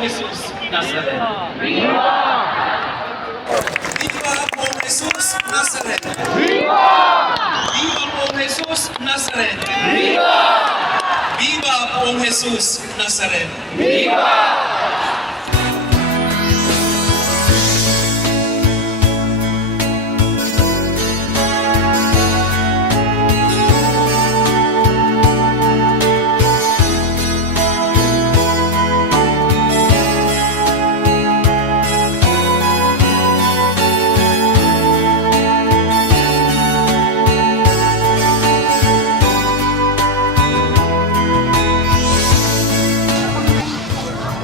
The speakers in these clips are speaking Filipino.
Jesus Nazareth. Viva Pong Jesus Nazareth! Viva Pong Jesus Nazareth! Viva Pong Jesus Nazareth!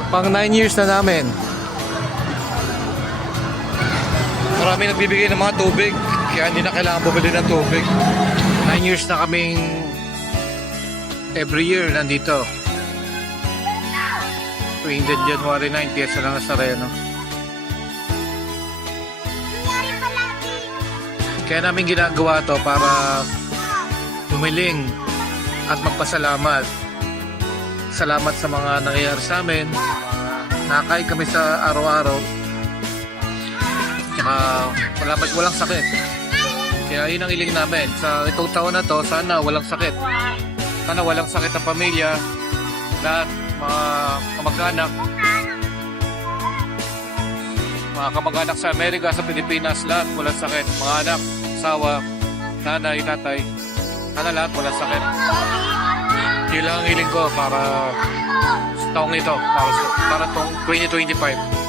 Pang 9 years na namin. Marami nagbibigay ng mga tubig, kaya hindi na kailangan bumili ng tubig. 9 years na kaming every year nandito. Tuwing January 9, Fiesta ng Nazareno. Kaya namin ginagawa to para humiling at magpasalamat. Salamat sa mga nangyayari sa amin. Nakakain kami sa araw-araw. Tsaka walang sakit. Kaya yun ang iling namin. Sa itong taon na to, sana walang sakit. Sana walang sakit ang pamilya. Lahat, mga kamag-anak. Mga kamag-anak sa Amerika, sa Pilipinas, lahat walang sakit. Mga anak, asawa, nanay, tatay. Sana lahat walang sakit. Yun lang ang hiling ko para sa taong ito, para itong 2025.